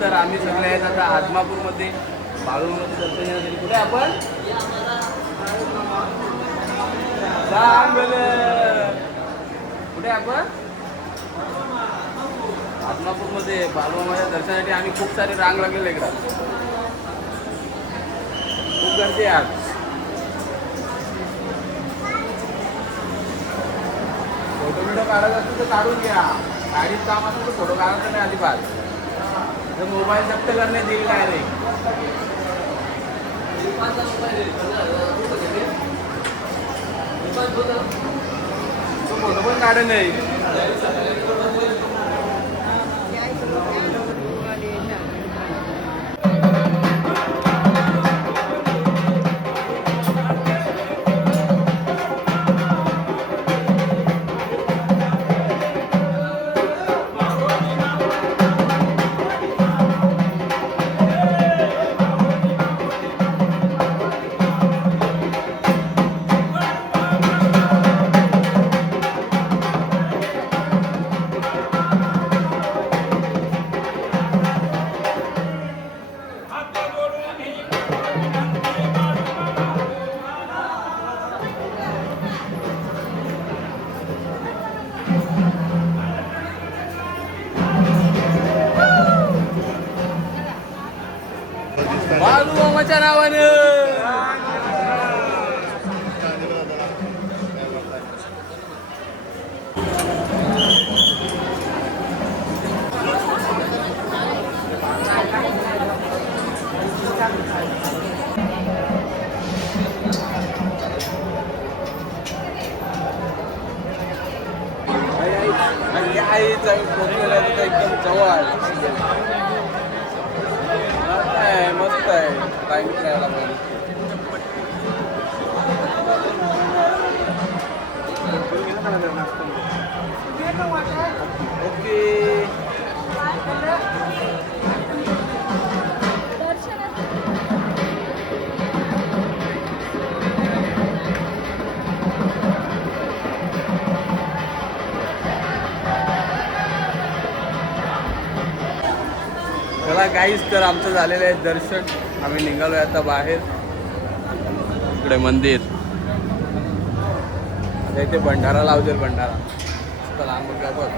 तर आम्ही सगळे आहेत आता आदमापूरमध्ये बाळूमामाचं दर्शन घेण्यासाठी. कुठे आपण कुठे आपण आदमापूरमध्ये बाळूमामाच्या दर्शनासाठी. आम्ही खूप सारी रांग लागलेली इकडं, खूप गर्दी आहे आज. फोटो बिटो काढायचा असेल तर काढून घ्या. गाडीत काम असेल तर फोटो काढायचं नाही अजिबात. तर मोबाईल जप्त करण्यात येईल डायरेक्ट. फोटो पण काढ नाही. बाळूमामाच्या नावानं एकदम जवळ मस्त आहे. टाइम करायला पाहिजे. ओके चला गाईस, तर आमचं झालेलं आहे दर्शन. आम्ही निघालो आहे आता बाहेर. इकडे मंदिर, आता इथे भंडारा लावतील. भंडारा मस्त लहान मुलगा बघ.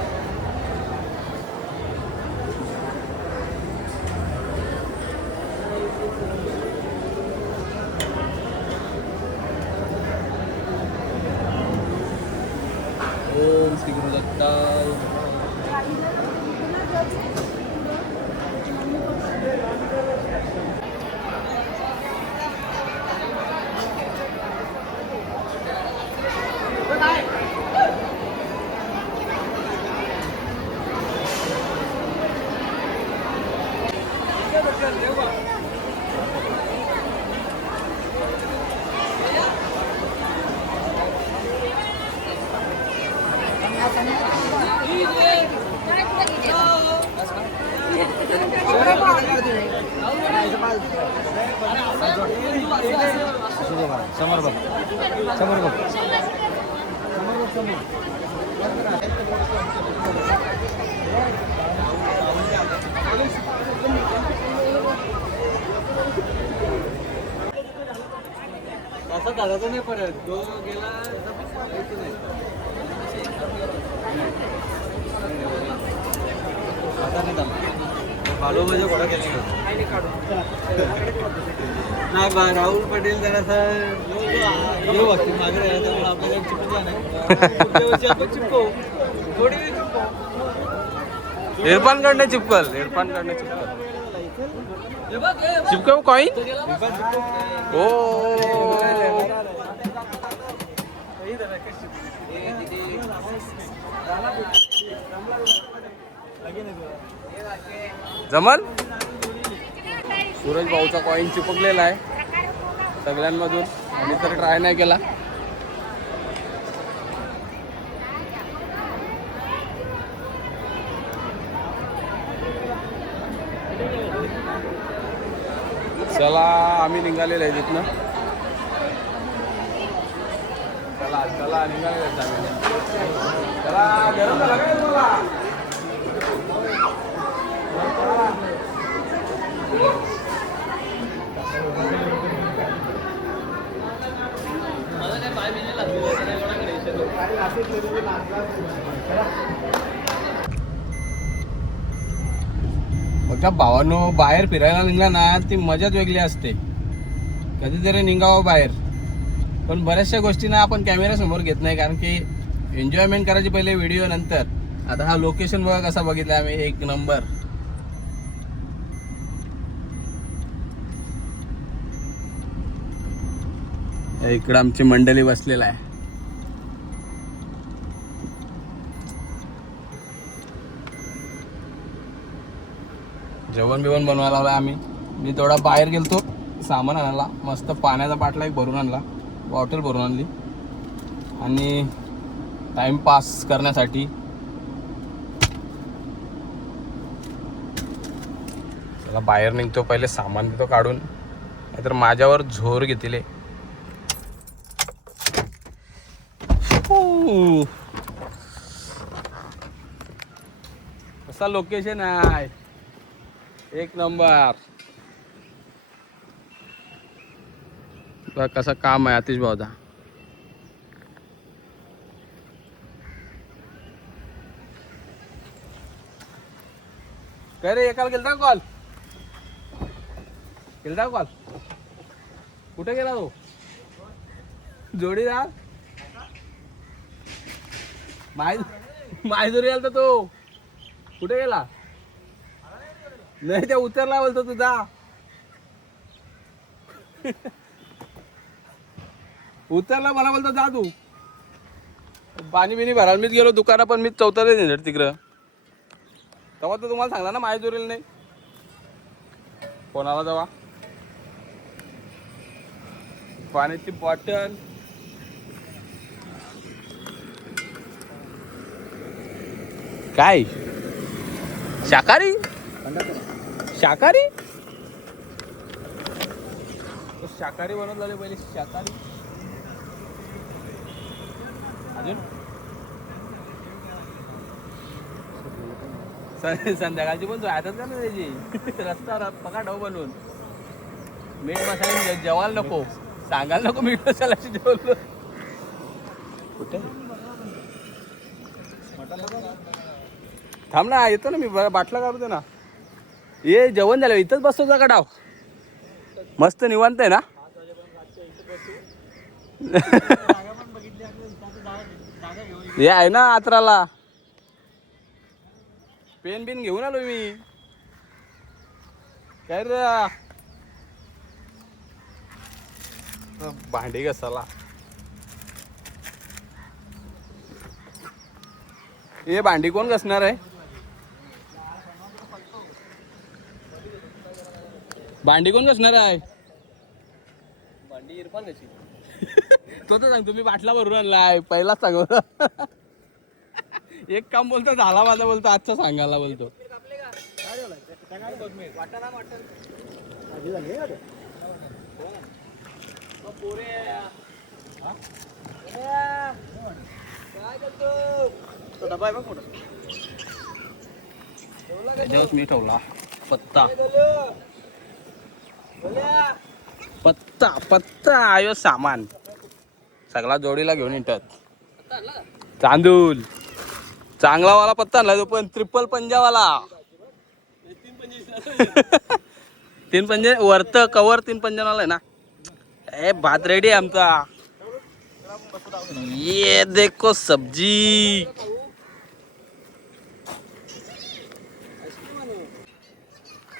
ओम श्री गुरु दत्ता. समोर बघ, समोर बघ, असं झालं नाही परत. जो गेला आता नाही बाळू म्हणजे घोडा केला नाही बा. राहुल पटेल जरासा यो वाटते मागे राहिला, त्यामुळे आपल्याला चिपकला नाही. पुढच्या वर्षी आपण चिपकवू, थोडी चिपकवू. इरफान कडनं चिपकल, इरफान कडनं चिपकल. चिपकवू कॉइन. ओ जमल. सूरज भाऊचा कॉइन चिपकलेला आहे सगळ्यांमधून, आणि तर ट्राय नाही केला. चला आम्ही निघालेलो आहे तिथनं. चला चला निघालेलो आहे आम्ही. चला गरम झाला काय तुम्हाला. बघा भावानो, बाहेर फिरायला निघला ना ती मजाच वेगळी असते. कधीतरी निघावं बाहेर, पण बऱ्याचशा गोष्टी ना आपण कॅमेरा समोर घेत नाही, कारण की एन्जॉयमेंट करायची पहिले, व्हिडिओ नंतर. आता हा लोकेशन बघा कसा बघितला आम्ही, एक नंबर. इकडं आमची मंडळी बसलेला आहे. जेवण बिवण बनवायला आला आम्ही. मी थोडा बाहेर गेलतो सामान आणायला, मस्त पाण्याचा बाटला एक भरून आणला, बॉटल भरून आणली, आणि टाइमपास करण्यासाठी. चला बाहेर निघतो, पहिले सामान देतो काढून, नाहीतर माझ्यावर झोर घेतले. कसा लोकेशन आहे, एक नंबर. बघ कसं काम आहे आतिश भाऊचा. काय रे, एकाला गेलता कॉल कुठे गेला तो जोडीदार? मायजोरी आलता तो, कुठे गेला? नाही, त्या उतरला बोलतो तुझा. उतरला, मला बोलतो जा तू. पाणी बिनी भरायला मीच गेलो दुकानात, पण मीच चौथाला नाही तिकडं. तेव्हा तर तुम्हाला सांगला ना मायजोरीला नाही कोणाला. तेव्हा पाण्याची बॉटल, काय शाकाहारी शाकाहारी शाकाहारी बनवत झाले पहिले. शाकाहारी अजून संध्याकाळची पण जोयातच का ना त्याची रस्ता पका ढव बनवून. मीठ मसाला जेवायला नको, सांगायला नको मीठ मसाल्याची जेवलो. कुठे थांब ना, येतो ना मी, बाटला काढतो ना. ये जेवण झालं, इथंच बसतो का डाव, मस्त निवांत आहे ना. हे आहे ना आत्राला, पेन बिन घेऊन आलो मी. काय रे, भांडी घासायला. हे भांडी कोण घासणार आहे? भांडी कोण घासणार आहे? भांडी इरफान घासी. तो तर सांग, तुम्ही बाटला भरून आणलाय पहिलाच सांगू. एक काम बोलतो झाला माझा, बोलतो आजचा सांगायला बोलतो. मी ठेवला पत्ता पत्ता पत्ता आयो सामान सगळा जोडीला घेऊन येतात. तांदूळ चांगला वाला पत्ता आणला तो, पण ट्रिपल पंजावाला. 3 पंजे वरत कवर 3 पंजावाला आहे ना. ए भात रेडी आहे आमचा. ये देखो सब्जी.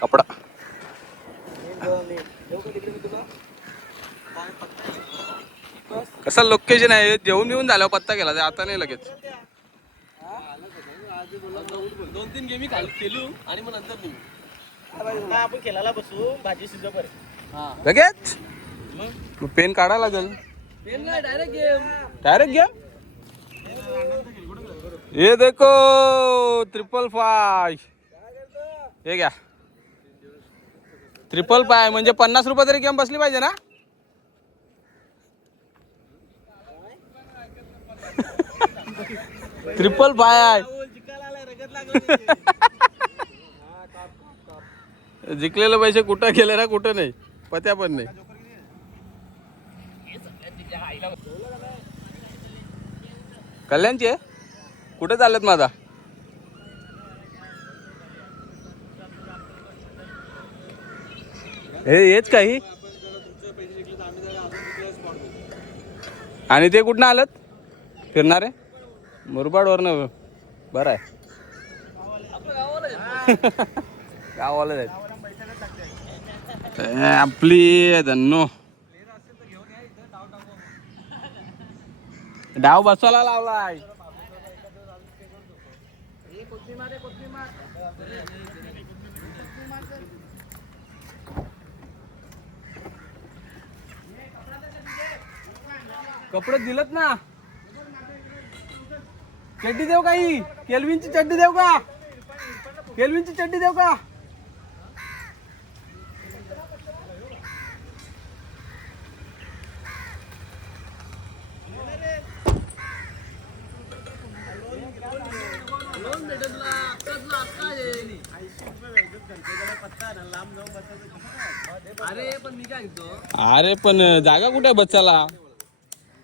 कपडा कसं लोकेशन आहे. जेवून येऊन झाल्यावर पत्ता केला, आता नाही लगेच. 2-3 गेमी केलू आणि मग नंतर आपण खेळायला बसू. भाजी शिजोपर्यंत लगेच मग पेन काढायला लागेल. पेन नाही, डायरेक्ट गेम. ये देखो 555. हे घ्या 555 म्हणजे 50 रुपये तरी गेम बसली पाहिजे ना. ट्रिपल फाय जिंकलेले पैसे कुठं गेले ना कुठं नाही पत्या पण नाही. कल्याणची आहे कुठे चाललेत माझा हेच काही आणि ते कुठनं आलत फिरणारे मुरबाडवरनं बरं आहे गावाला जायचं आपली धन्नो डाव बसवायला लावलाय. कपडे दिलत ना चड्डी देव काही केल्विनची चड्डी देव का केल्विनची चड्डी देव का अरे पण जागा कुठे आहे बच्चाला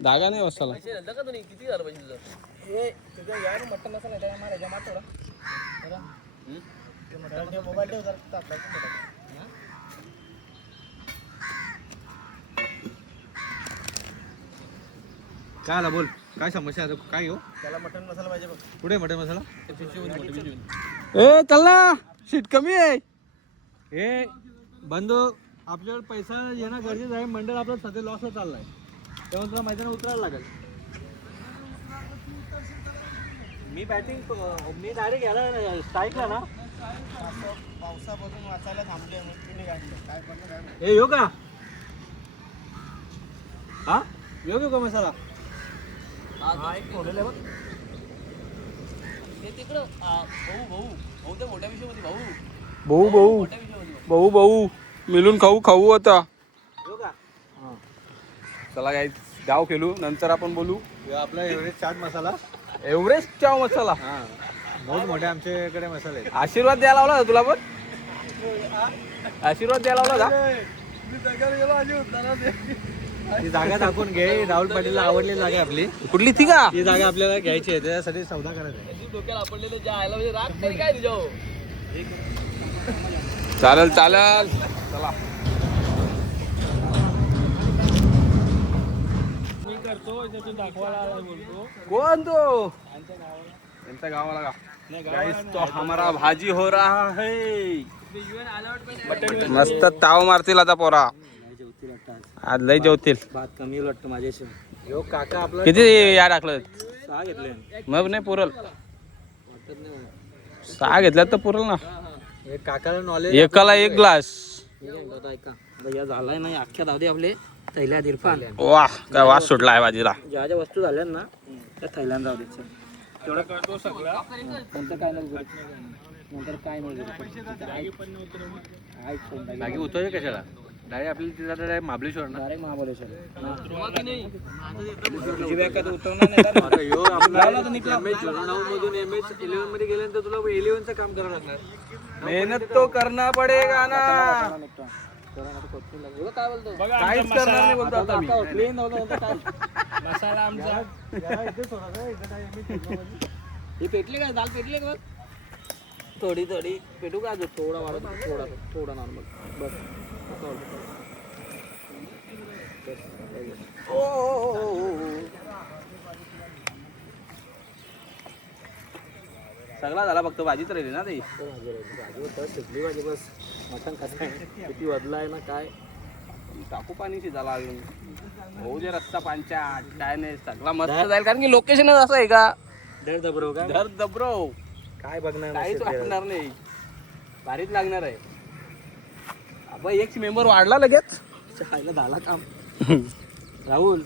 जागा नाही बसायला. किती झालं पाहिजे मटन मसाला काय आला बोल काय समस्या आहे काय हो त्याला मटन मसाला पाहिजे बघ पुढे मटन मसाला ए चल ना सीट कमी आहे. हे बंधू आपल्याकडे पैसा येणं गरजेचं आहे. मंडळ आपलं सध्या लॉसला चाललाय तेव्हा तुला मैदानात उतरायला लागेल. मी बॅटिंग मी डायरेक्ट याला स्ट्राईकला ना पावसापासून वाचायला थांबले हे येऊ का हा येऊ का मसाला भाऊ भाऊ भाऊ भाऊ मिळून खाऊ खाऊ आता. चला काय गाव खेळू नंतर आपण बोलू. आपला एव्हरेस्ट चाट मसाला एव्हरेस्ट चाव मसाला बहुत मोठे आमच्याकडे मसाले. आशीर्वाद द्यायला लावला तुला पण आशीर्वाद द्यायला लावला ती जागा दाखवून घे. राहुल पाटीलला आवडलेली जागा आपली कुठली ती का ती जागा आपल्याला घ्यायची आहे त्याच्यासाठी सौदा करायचा आहे. चालेल चालेल चला मी करतो दाखवायला बोलतो कोण तो त्यांच्या गावाला का गाइस तो हमारा भाजी हो रहा है. मस्त ताव मारतील आता पोरा आज लय जेवतील. भात कमी वाटतं माझ्याशी. यो काका आपला किती या टाकलं 6 घेतले मग नाही पुरल 6 घेतल्यात तर पुरल ना. एक काकाला नॉलेज एकाला एक ग्लास ऐका भैया झालाय नाही अख्ख्या धावते आपले थैल्यात इरफान वाह काय वास सुटला आहे भाजीला. ज्या ज्या वस्तू झाल्या ना त्या थैल्यात जाऊ द्यायचं तेवढं करतो सगळं नंतर काय नाही नंतर काय नाही जागी होतोय कशाला डायरेक्ट आपल्याला तिला डायरेक्ट महाबळेश्वर ना डायरेक्ट महाबळेश्वर मध्ये गेल्यानंतर तुला 11चं काम करावं लागणार. मेहनत तो करना पडेगा ना. काय बोलतो काहीच करणार नाही बोलतो आता मी. मसाला आमचा हे पेटले का दाल पेटले का थोडी थोडी पेटू का थोडा वाढत थोडा थोडा नॉर्मल बस. सगळा झाला फक्त भाजीच राहिली ना ती. शिकली भाजी बस. मटण कसं आहे किती वदला आहे ना काय टाकू पाणी शिजायला अजून होऊ दे रस्ता पांचाट काय नाही सगळा मस्त जाईल कारण की लोकेशनच असं आहे का धर दबरो का धर दबरो काय बघणार काहीच वाटणार नाही भारीच लागणार आहे. आपण एक मेंबर वाढला लगेच खायला झाला काम. राहुल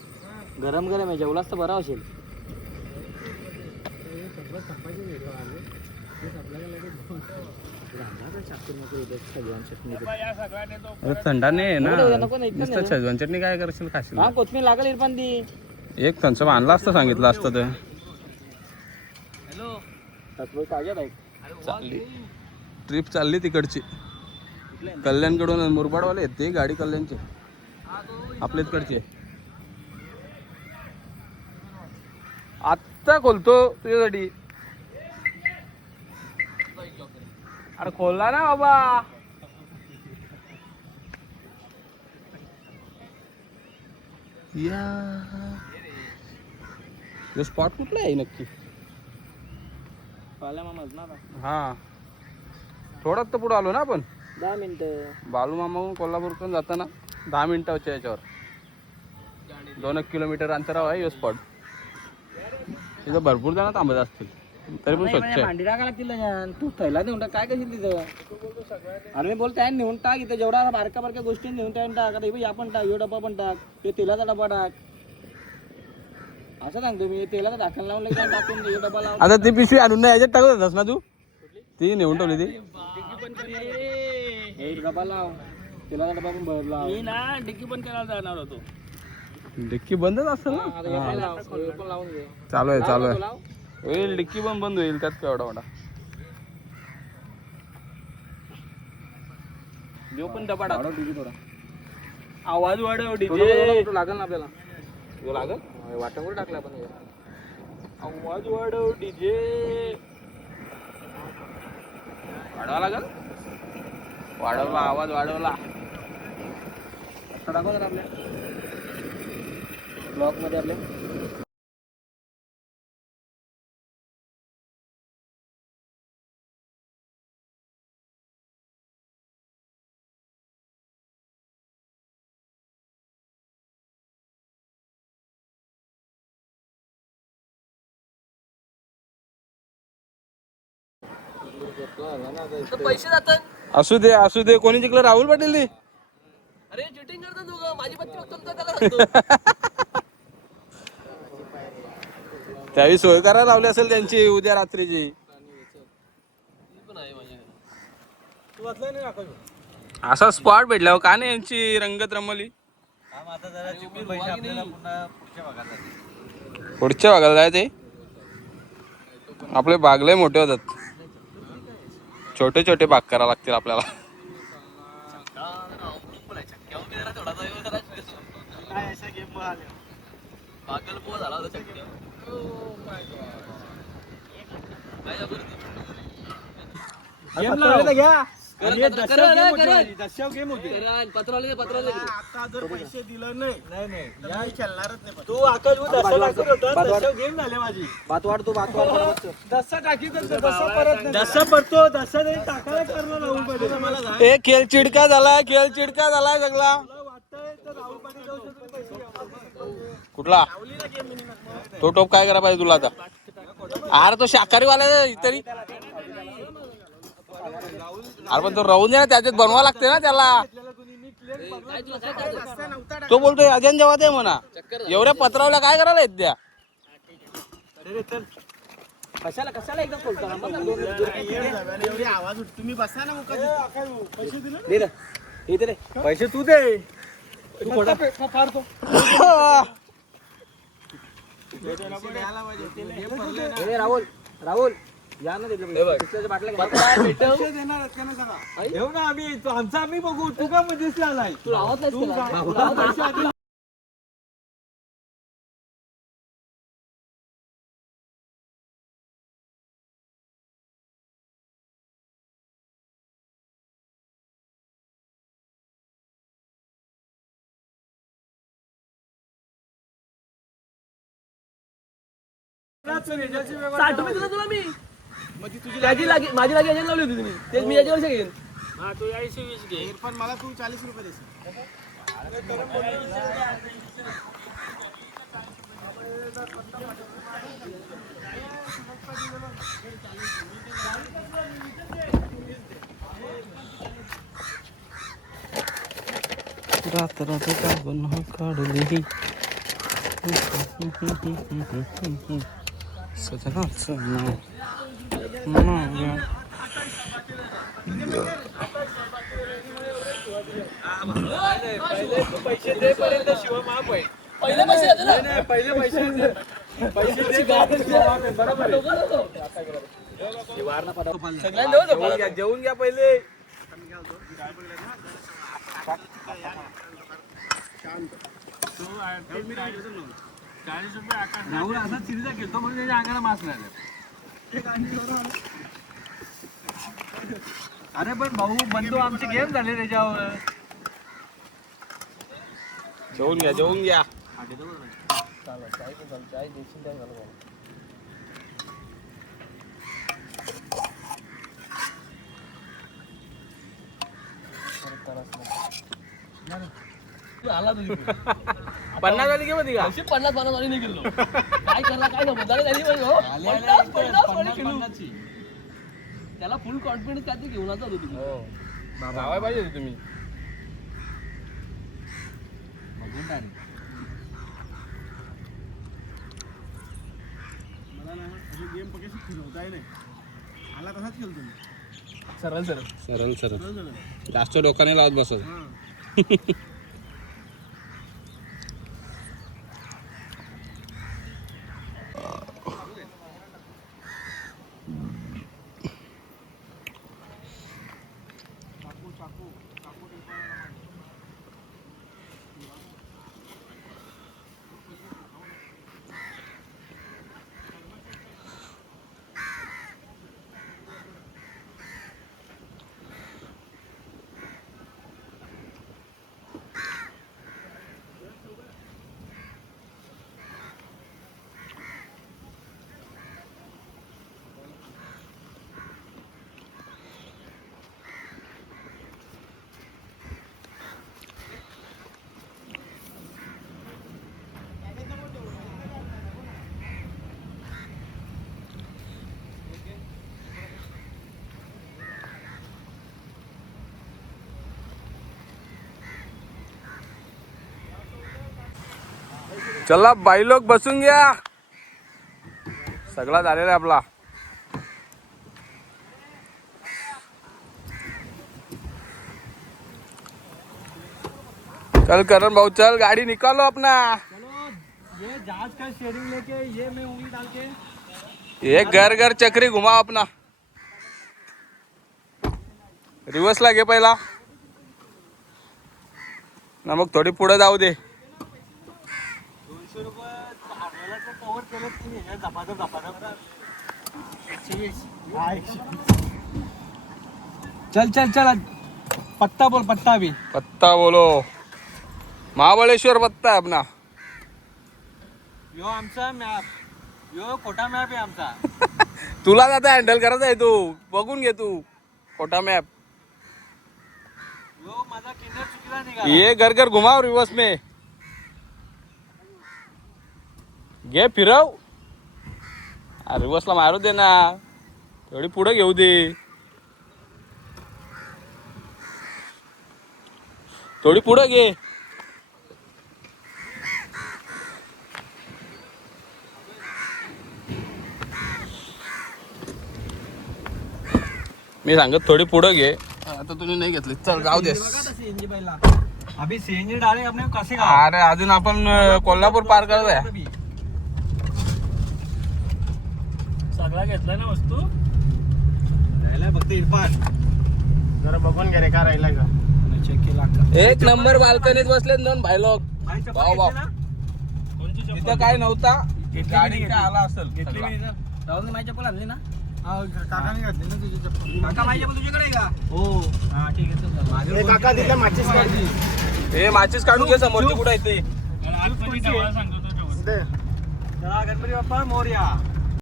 गरम गरम आहे जेवलाच तर बरा असेल. थंडा नाही ना नुसतं शेजवान चटणी काय करशील खाशील. कोथमीर लागेल इरफान ती एक थंच आणला असतं सांगितलं असतं ते. चालली ट्रिप चालली तिकडची कल्याणकडून मुरबाडवाले आहेत ते गाडी कल्याणचे आपल्या इकडचे. आत्ता खोलतो तुझ्यासाठी. अरे खोलला ना बाबा. या स्पॉट कुठला आहे नक्की? हा थोडाच तर पुढे आलो ना आपण. 10 मिनिटं. बालू मामाहून कोल्हापूरकडून जाताना 10 मिनिटाच्या याच्यावर 2 किलोमीटर अंतरावर आहे यो स्पॉट. तिथं भरपूर जण थांबत असतील तरी पण स्वच्छ आहे. भांडी टाका लागतील तू थैला नेऊन टाक. काय करशील तिथं? अरे मी बोलतो नेऊन टाक. इथं जेवढा बारक्या बारक्या गोष्टी नेऊन टाक. आता हे आपण टाक, यो डबा पण टाक, ते तेलाचा डबा टाक. असं सांगतो मी. तेलाचा ढाकण लावून टाकून यो डबा लाव. आता ती पिशवी आणून नाही याच्यात टाकत होतास ना तू? ती नेऊन ठेवली ती. डबा लाव, तेलाचा डबा पण भरला. मी ना डिक्की पण करायला जाणार होतो. डिक्की बंदच असेल ना. चालू आहे चालू आहे. होईल डिक्की पण बंद होईल. त्यात काय एवढा मोठा. जो पण डबा टाक. थोडा आवाज वाढव डीजे. लागल ना आपल्याला. तुला लागल वाटावर टाकला आपण. आवाज वाढव डीजे. वाढवा लागल. वाढवला आवाज वाढवला. आता दाखव ना आपल्या ब्लॉक मध्ये आपल्या. पैसे जातात. असू दे कोणी जिंकलं? राहुल पाटील नी. अरे चिटिंग करतात दोघं. माझी पत्ती बघतो त्याला सांगतो. त्यावेळी सोय करायला लावली असेल त्यांची उद्या रात्रीची. असा स्पॉट भेटल्यावर का नाही यांची रंगत रमली. पुढच्या भागाला जायचे. आपले बाग लय मोठे होतात. छोटे छोटे बाग करावे लागतील आपल्याला. पैसे दिलं नाही. तू आकाश गेम झाले माझी. बात वाढतो दसा टाकी दसा पडतो. दसा नाही टाकायला करणार राहुल पाटील. ए खेळ चिडका झालाय सगळा. कुठला तो टोप काय करा पाहिजे तुला आता? अरे तो शाकाहारी वाला तरी. अरे पण तो राहून ना त्याच्यात बनवा लागते ना त्याला. तो बोलतोय अजन जेव्हा ते म्हणा एवढ्या पत्रावल्या काय करायला येत त्या? कशाला एकदम खोलतो. आवाज तुम्ही बसा ना. पैसे तू दे. फारतो राहुल या ना. घेऊ ना आम्ही बघू. तू का मध्येच आलाय? तू आवाज तुला मी माझी लागी याच्यात लावली होती तुम्ही. तेच मी याच्यावर घेईन. हा तू 80-20 घे. पण मला तू 40 रुपये देशील. रात का बना काढली सजनाच पैसे दे पर्यंत शिव माफ आहे. पहिले पैसे येते ना. पहिले पैसे बरोबर. सगळ्यांना जेवून घ्या पहिले. राहुल असा चिरीचा खेळतो म्हणून त्याच्या अंगाला मास नाही. अरे पण भाऊ बंधू आमचे गेम झाले त्याच्यावर. जेवून घ्या आला तुझी 50 झाली की मध्ये का 50 वाली नाही गेलो. काय करला काय नको झाली झाली पाहिजे हो. 50 वाली खेळू. त्याला फुल कॉन्फिडन्स काय घेऊन आता होतो तुम्ही. लावाय पाहिजे होते तुम्ही. सरळ सरळ जास्त डोकाने लावत बसत. चला बाई लोक बसून घ्या. सगळा झालेला आहे आपला. चल करण भाऊ चल गाड़ी निकालो अपना. ये जहाज का शेयरिंग लेके ये मैं उंगली डाल के ये घर घर चक्री घुमाओ अपना. रिवर्स ला घे पहिला ना मग थोडी पुढे जाऊ दे. 200 रुपये हारलेलाचं कव्हर केलं तुम्ही हे झपाझप. चल पत्ता बोल. पत्ता भी पत्ता बोलो. महाबळेश्वर पत्ता आहे अपना. यो आमचा मॅप. यो खोटा मॅप आहे आमचा. तुला आता हँडल करायचा आहे. तू बघून घे तू खोटा मॅप. यो माझा किंडर चुकीला निघाला. ये घर घर घुमाव रिवर्स में घे फिरव. रिवर्सला मारू दे ना. थोडी पुढे घेऊ दे. थोडी पुढे घे. मी सांगत थोडी पुढे घे. आता तुम्ही नाही घेतली. चल जाऊ दे. सीएनजी पहिला. अभी सीएनजी डाले अपने कसे का. अरे अजून आपण कोल्हापूर पार करत आहे. सगळा घेतला ना वस्तू. राहिला फक्त इरफान. जरा बघून घे रे का राहिला का. चेक केला का. एक नंबर बाल्कनीत बसले दोन भाई लोक. भाऊ भाऊ तिथं काय नव्हता. गाडी काय आला असेल. घेतली मी ना. राहुल माझी चप्पल आणली ना. काकाने घातली ना तुझी चप्पल. काका माझी चप्पल तुझ्याकडे आहे का. हो हा ठीक आहे चल. काका तिथं माचीस काढली. हे माचीस काढून घे. समोरची कुठे आहे ते. चला गणपती बाप्पा मोरया.